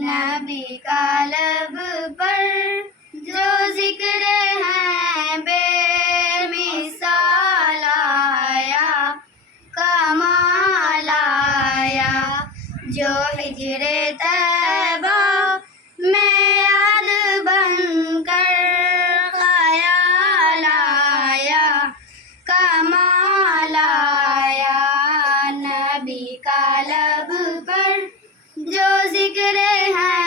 نبی کا لب پر جو ذکر ہے بے مثال آیا، کمال آیا، جو ہجر طیبہ میں یاد بن کر خیال آیا، کمال آیا۔ نبی کا لب پر جو ذکر ہے